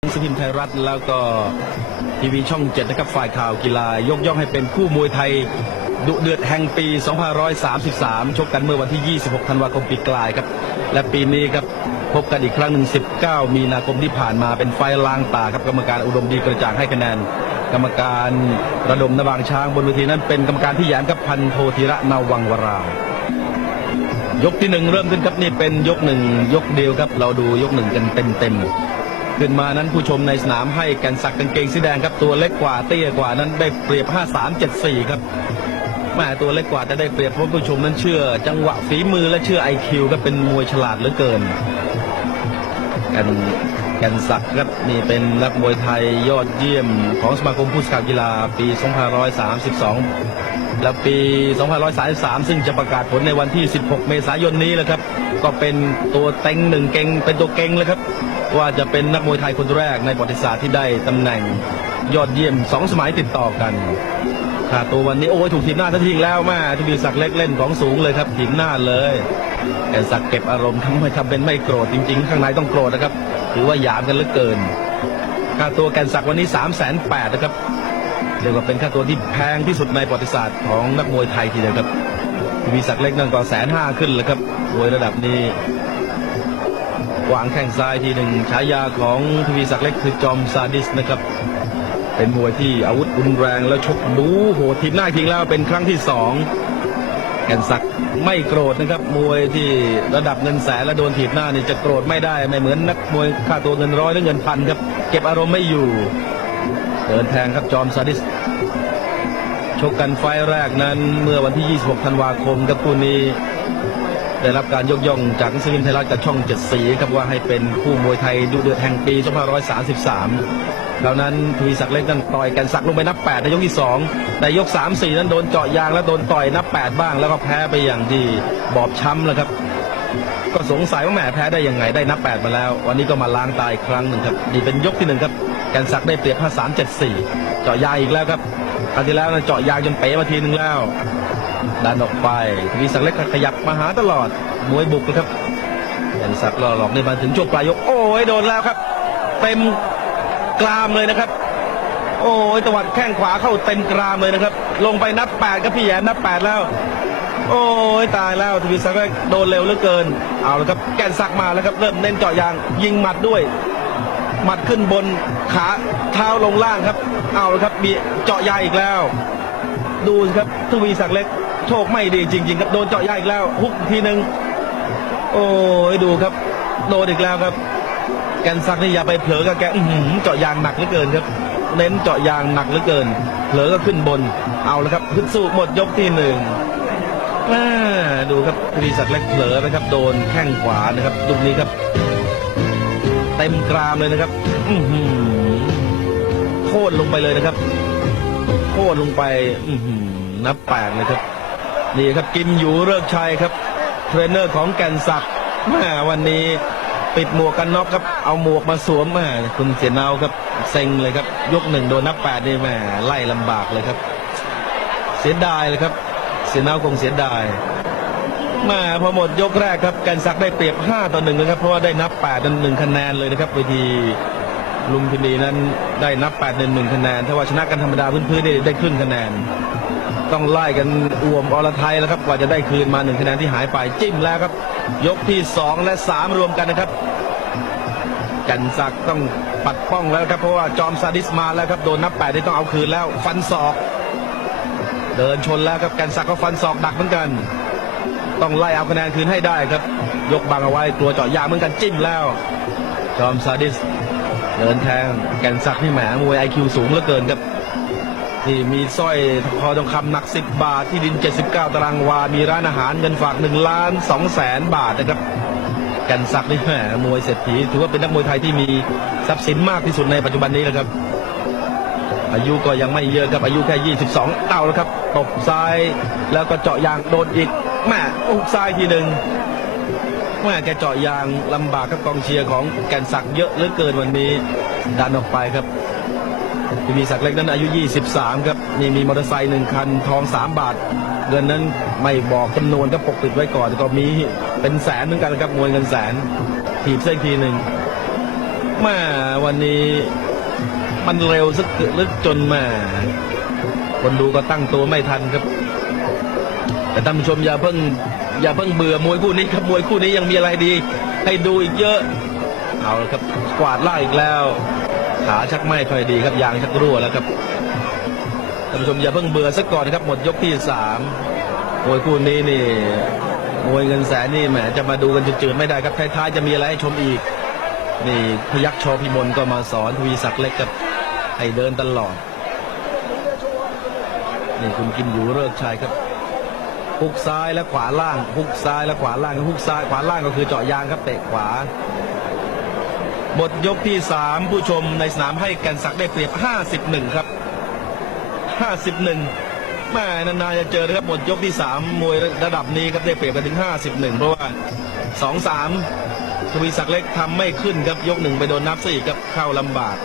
หนังสือพิมพ์ไทยรัฐแล้วก็ทีวีช่อง7นะครับฝ่ายข่าวกีฬายกย่องให้เป็นคู่มวยไทยดุเดือดแห่งปี 2533 ชกกันเมื่อวันที่ 26 ธันวาคมปีกลายครับและปีนี้ครับพบกันอีกครั้งหนึ่ง 19 มีนาคมที่ผ่านมาเป็นไฟล้างตาครับกรรมการอุดมดีกระจ่างให้คะแนนกรรมการระดมนบางช้างบนเวทีนั้นเป็นกรรมการที่แย้มกับพันโทธีระนาวังวรายกที่1เริ่มขึ้นครับนี่เป็นยก1ยกเดียวครับเราดูยก1กันเต็มขึ้นมานั้นผู้ชมในสนามให้แก่นศักดิ์กางเกงสีแดงครับตัวเล็กกว่าเตี้ยกว่านั้นได้เปรียบ 53-74 ครับแม่ตัวเล็กกว่าแต่ได้เปรียบเพราะผู้ชมนั้นเชื่อจังหวะฝีมือและเชื่อ IQ ก็เป็นมวยฉลาดเหลือเกินแก่นศักดิ์ครับนี่เป็นนักมวยไทยยอดเยี่ยมของสมาคมผู้สื่อข่าวกีฬาปี 2532 และปี 2533 ซึ่งจะประกาศผลในวันที่ 16 เมษายนนี้แหละครับก็เป็นตัวเต็งหนึ่งเก่งเป็นตัวเก่งเลยครับว่าจะเป็นนักมวยไทยคนแรกในประวัติศาสตร์ที่ได้ตำแหน่งยอดเยี่ยม2 สมัยติดต่อกันค่าตัววันนี้โอ้ยถูกถีบหน้าทันทีแล้วแม่ทวีศักดิ์เล็กเล่นของสูงเลยครับถีบหน้าเลยแก่นศักดิ์เก็บอารมณ์ทำเป็นไม่โกรธจริงๆข้างในต้องโกรธนะครับถือว่าหยามกันเหลือเกินค่าตัวแก่นศักดิ์วันนี้ 380,000 นะครับเรียกว่าเป็นค่าตัวที่แพงที่สุดในประวัติศาสตร์ของนักมวยไทยทีเดียวครับทวีศักดิ์เล็กนั่นก็150,000 ขึ้นแล้วครับมวยระดับนี้วางแข้งซ้ายทีหนึ่งฉายาของทวีศักดิ์เล็กคือจอมซาดิสนะครับเป็นมวยที่อาวุธรุนแรงแล้วชกดูโหดทีหน้าทิ้งแล้วเป็นครั้งที่2แก่นศักดิ์ไม่โกรธนะครับมวยที่ระดับเงินแสนและโดนถีบหน้านี่จะโกรธไม่ได้ไม่เหมือนนักมวยค่าตัวเงินร้อยหรือเงินพันครับเก็บอารมณ์ไม่อยู่เดินแทงครับจอมซาดิสชกกันไฟแรกนั้นเมื่อวันที่ 26 ธันวาคมกับคู่นี้ได้รับการยกย่องจากหนังสือพิมพ์ไทยรัฐกับช่อง7 สีครับว่าให้เป็นคู่มวยไทยดุเดือดแห่งปี 2533 แล้วนั้นทวีศักดิ์เล็กนั้นต่อยแก่นศักดิ์ลงไปนับ 8 ในยกที่ 2 แต่ยก 3-4 นั้นโดนเจาะยางแล้วโดนต่อยนับ 8 บ้างแล้วก็แพ้ไปอย่างที่บอบช้ำแล้วครับก็สงสัยว่าแหมแพ้ได้ยังไงได้นับ 8 มาแล้ววันนี้ก็มาล้างตายอีกครั้งหนึ่งครับนี่เป็นยกที่1ครับแก่นศักดิ์ได้เปรียบ 53-74 เจาะยางอีกแล้วครับคราวที่แล้วนั้นเจาะยางจนเป๋มาทีนึงแล้วดันออกไปทวีศักดิ์เล็กขยับมาหาตลอดมวยบุกนะครับแก่นศักดิ์หลอกในมาถึงช่วงปลายยกโอ้ยโดนแล้วครับเต็มกรามเลยนะครับโอ้ยตวัดแข้งขวาเข้าเต็มกรามเลยนะครับลงไปนับ 8ครับพี่แย้มนับ 8 แล้วโอ้ยตายแล้วทวีศักดิ์โดนเร็วเหลือเกินเอาละครับแก่นศักดิ์มาแล้วครับเริ่มเน้นเจาะยางยิงหมัดด้วยหมัดขึ้นบนขาเท้าลงล่างครับเอาละครับมีเจาะยางอีกแล้วดูครับทวีศักดิ์เล็กโชคไม่ดีจริงๆครับโดนเจาะยางอีกแล้วฮุกทีหนึ่งโอ้ยดูครับโดนอีกแล้วครับแก่นศักดิ์นี่อย่าไปเผลอกับแกเจาะยางหนักเหลือเกินครับเน้นเจาะยางหนักเหลือเกินเผลอก็ขึ้นบนเอาละครับขึ้นสู้หมดยกที่1ดูครับทวีศักดิ์เล็กเผลอนะครับโดนแข้งขวานะครับลูกนี้ครับเต็มกรามเลยนะครับโค่นลงไปเลยนะครับโค่นลงไปนับ 8เลยครับนี่ครับกิมอยู่เลิกชัยครับเทรนเนอร์ของแก่นศักดิ์วันนี้ปิดหมวกกันน็อกครับเอาหมวกมาสวมคุณเสียนาวครับเซ็งเลยครับยก1โดนนับ 8นี่ไล่ลำบากเลยครับเสียดายเลยครับเสียนาวคงเสียดายพอหมดยกแรกครับแก่นศักดิ์ได้เปรียบ5-1เลยครับเพราะว่าได้นับ 8 1 คะแนนเลยนะครับเวทีลุมพินีนั้นได้นับ 8 1 คะแนนถ้าว่าชนะกันธรรมดาพื้นๆได้ครึ่งคะแนนต้องไล่กันอ่วมอรไทยแล้วครับกว่าจะได้คืนมา1 คะแนนที่หายไปจิ้มแล้วครับยกที่2และ3รวมกันนะครับแก่นศักดิ์ต้องปัดป้องแล้วครับเพราะว่าจอมซาดิสมาแล้วครับโดนนับ 8ที่ต้องเอาคืนแล้วฟันศอกเดินชนแล้วครับแก่นศักดิ์ก็ฟันศอกดักเหมือนกันต้องไล่เอาคะแนนคืนให้ได้ครับยกบังเอาไว้ตัวเจาะยางเหมือนกันจิ้มแล้วจอมซาดิสเดินแทงแก่นศักดิ์ที่แหมมวย IQ สูงเหลือเกินครับที่มีสร้อยคอทองคำหนัก10 บาทที่ดิน79 ตารางวามีร้านอาหารเงินฝาก1,200,000 บาทนะครับแก่นศักดิ์นี่แหมมวยเศรษฐีถือว่าเป็นนักมวยไทยที่มีทรัพย์สินมากที่สุดในปัจจุบันนี้นะครับอายุก็ยังไม่เยอะครับอายุแค่22แล้วครับตบซ้ายแล้วก็เจาะยางโดนอีกฮุกซ้ายทีหนึ่งแกเจาะยางลำบากกับกองเชียร์ของแก่นศักดิ์เยอะเหลือเกินวันนี้ดันออกไปครับทวีศักดิ์เล็กนั้นอายุ23ครับนี่มีมอเตอร์ไซค์1 คันทอง3 บาทเงินนั้นไม่บอกจำนวนก็ปกปิดไว้ก่อนก็มีเป็นแสนเหมือนกันครับมวยเงินแสนถีบเส้นทีหนึ่ง แม่วันนี้มันเร็วสักลึกจนแม่คนดูก็ตั้งตัวไม่ทันครับแต่ท่านผู้ชมอย่าเพิ่งเบื่อมวยคู่นี้ครับมวยคู่นี้ยังมีอะไรดีให้ดูอีกเยอะเอาละครับกวาดล่างอีกแล้วขาชักไม่ค่อยดีครับยางชักรั่วแล้วครับท่านผู้ชมอย่าเพิ่งเบื่อสักก่อนครับหมดยกที่3มวยคู่นี้นี่มวยเงินแสนนี่แหมจะมาดูกันจืดๆไม่ได้ครับท้ายๆจะมีอะไรให้ชมอีกนี่พยัคฆ์ชอพิมลก็มาสอนทวีศักดิ์เล็กครับให้เดินตลอดนี่คุณกิมหยูเลิกชัยครับฮุกซ้ายและขวาล่างฮุกซ้ายและขวาล่างฮุกซ้ายขวาล่างก็คือเจาะยางครับเตะขวาหมดยกที่3ผู้ชมในสนามให้แก่นศักดิ์ได้เปรียบ51ครับ51แม่นานๆจะเจอนะครับหมดยกที่3มวยระดับนี้ครับได้เปรียบกันถึง51เพราะว่า 2-3ทวีศักดิ์เล็กทำไม่ขึ้นครับยก1ไปโดนนับซะอีกครับเข้าลำบาก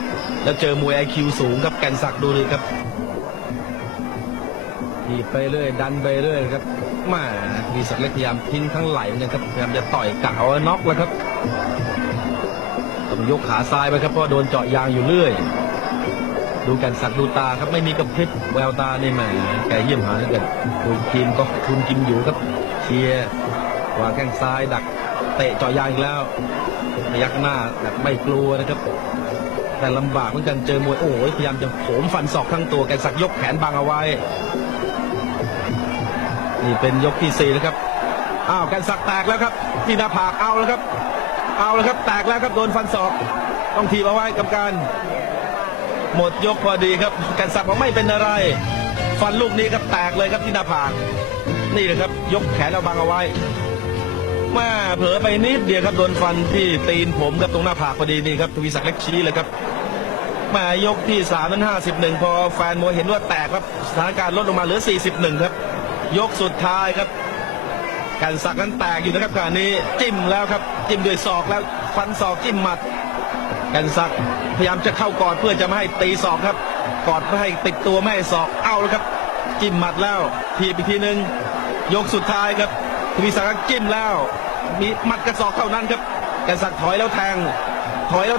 แล้วเจอมวย IQ สูงครับแก่นศักดิ์ดูเลยครับทีไปเรื่อยดันไปเรื่อยครับมาทวีศักดิ์เล็กพยายามทิ้งทั้งไหลนะครับพยายามจะต่อยกะเอาน็อกแล้วครับต้องยกขาซ้ายไปครับเพราะโดนเจาะยางอยู่เรื่อยดูแก่นศักดิ์ดูตาครับไม่มีกระพริบแววตาในแหมแกเยี่ยมหาเหลือเกินดูทีมก็คุณกิมอยู่ครับเชียร์วางแข้งซ้ายดักเตะเจาะยางอีกแล้วพยักหน้าแบบไม่กลัวนะครับแต่ลำบากเหมือนกันเจอมวยโอ้ยพยายามจะโหมฟันศอกทั้งตัวแก่นศักดิ์ยกแขนบังเอาไว้นี่เป็นยกที่4นะครับอ้าวแก่นศักดิ์แตกแล้วครับที่หน้าผากเอาแล้วครับแตกแล้วครับโดนฟันศอกต้องถีบเอาไว้กรรมการหมดยกพอดีครับแก่นศักดิ์บอกไม่เป็นอะไรฟันลูกนี้ครับแตกเลยครับที่หน้าผากนี่เลยครับยกแขนเอาบังเอาไว้แม่เผลอไปนิดเดียวครับโดนฟันที่ตีนผมกับตรงหน้าผากพอดีนี่ครับทวีศักดิ์เล็กชี้เลยครับแม่ยกที่3นั้น51พอแฟนมวยเห็นว่าแตกครับสถานการณ์ลดลงมาเหลือ41ครับยกสุดท้ายครับแก่นศักดิ์นั้นแตกอยู่นะครับการนี้จิ้มแล้วครับจิ้มด้วยศอกแล้วฟันศอกจิ้มหมัดแก่นศักดิ์พยายามจะเข้ากอดเพื่อจะไม่ให้ตีศอกครับกอดไม่ให้ติดตัวไม่ให้ศอกเอาแล้วครับจิ้มหมัดแล้วทีอีกทีนึงยกสุดท้ายครับทวีศักดิ์จิ้มแล้วมีหมัดกระศอกเท่านั้นครับแก่นศักดิ์ถอยแล้วแทงเอาแล้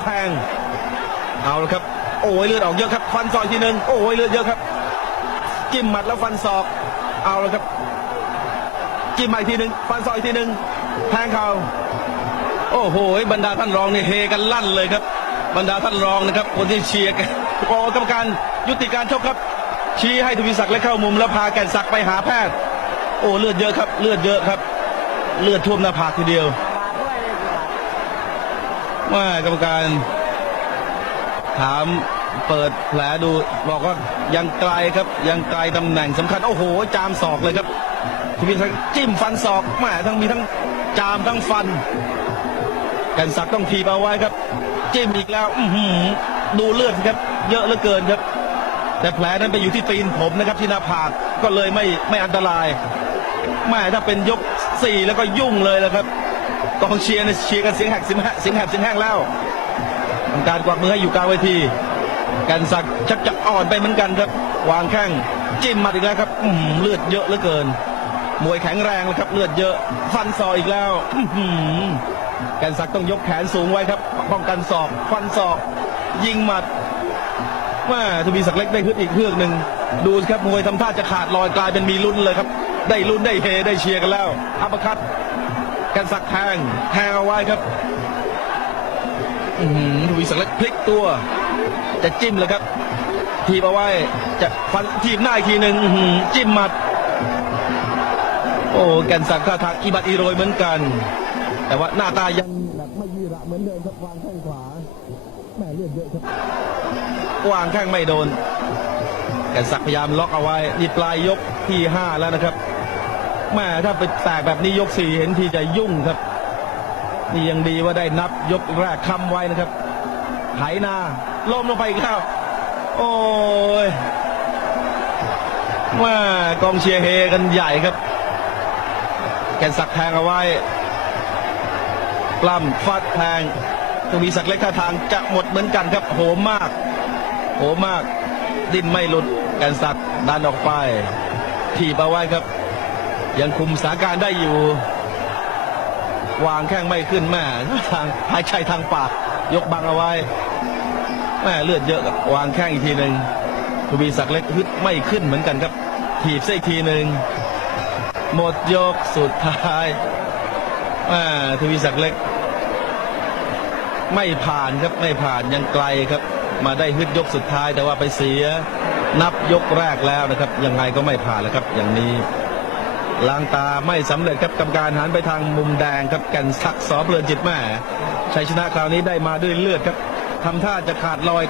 วครับโอ้ยเลือดออกเยอะครับฟันศอกทีนึงโอ้ยเลือดเยอะครับจิ้มหมัดแล้วฟันศอกเอาแล้วครับจิ้มใหม่ทีนึงฟันศอกอีกทีนึงแทงเข่าโอ้โหบรรดาท่านรองนี่เฮกันลั่นเลยครับบรรดาท่านรองนะครับคนที่เชียร์กันกรรมการยุติการชกครับชี้ให้ทวีศักดิ์และเข้ามุมแล้วพาแก่นศักดิ์ไปหาแพทย์โอ้เลือดเยอะครับเลือดเยอะครับเลือดท่วมหน้าผากทีเดียวว่ากรรมการถามเปิดแผลดูบอกว่ายังไกลครับยังไกลตำแหน่งสำคัญโอ้โหจามศอกเลยครับทวีศักดิ์จิ้มฟันศอกแหมมีทั้งจามทั้งฟันแก่นศักดิ์ต้องถีบเอาไว้ครับจิ้มอีกแล้วดูเลือดครับเยอะเหลือเกินครับแต่แผลนั้นไปอยู่ที่ตีนผมนะครับที่หน้าผากก็เลยไม่อันตรายแม่ถ้าเป็นยก4แล้วก็ยุ่งเลยแล้วครับกองเชียร์เชียร์กันเสียงแหบเสียงแห้งแล้วการกวักมือให้อยู่กลางเวทีแก่นศักดิ์ชักจะอ่อนไปเหมือนกันครับวางแข้งจิ้มมาอีกแล้วครับเลือดเยอะเหลือเกินมวยแข็งแรงเลยครับเลือดเยอะฟันศอกอีกแล้วแก่นศักดิ์ต้องยกแขนสูงไว้ครับป้องกันศอกฟันศอกยิงหมัดว่าทวีศักดิ์เล็กได้ฮึดอีกเฮือกหนึ่งดูครับมวยทำท่าจะขาดลอยกลายเป็นมีลุ้นเลยครับได้ลุ้นได้เฮได้เชียร์กันแล้วอัปเปอร์คัตแก่นศักดิ์แทงเอาไว้ครับทวีศักดิ์เล็กพลิกตัวจะจิ้มเลยครับทีบเอาไว้จะฟันทีบหน้าอีกทีหนึ่งจิ้มหมัดโอ้แก่นศักดิ์ท่าทางอีบัดอีโรยเหมือนกันแต่ว่าหน้าตายังแบบไม่ยีระเหมือนเดิมครับวางแข้งขวาแม่เลือดเยอะครับวางแข้งไม่โดนแก่นศักดิ์พยายามล็อกเอาไว้นี่ปลายยกที่5แล้วนะครับแม่ถ้าไปแตกแบบนี้ยก4เห็นทีจะยุ่งครับนี่ยังดีว่าได้นับยกแรกค้ำไว้นะครับไหนาล้มลงไปอีกแล้วโอ้ยว่ากองเชียร์เฮกันใหญ่ครับแก่นศักดิ์แทงเอาไว้ปล้ำฟาดแทงทวีศักดิ์เล็กท่าทางจะหมดเหมือนกันครับโหมมากดิ้นไม่หลุดแก่นศักดิ์ดันออกไปถีบเอาไว้ครับยังคุมสถานการณ์ได้อยู่วางแข้งไม่ขึ้นแม่ทางหายใจทางปาก ยกบังเอาไว้แม่เลือดเยอะครับวางแข้งอีกทีหนึ่งทวีศักดิ์เล็กฮึดไม่ขึ้นเหมือนกันครับถีบซะอีกทีหนึ่งหมดยกสุดท้ายทวีศักดิ์เล็กไม่ผ่านครับไม่ผ่านยังไกลครับมาได้ฮึดยกสุดท้ายแต่ว่าไปเสียนับยกแรกแล้วนะครับยังไงก็ไม่ผ่านแล้วครับอย่างนี้ล้างตาไม่สำเร็จครับกรรมการหันไปทางมุมแดงครับแก่นศักดิ์ สอเพลินจิตแม่ชัยชนะคราวนี้ได้มาด้วยเลือดครับทำท่าจะขาดลอย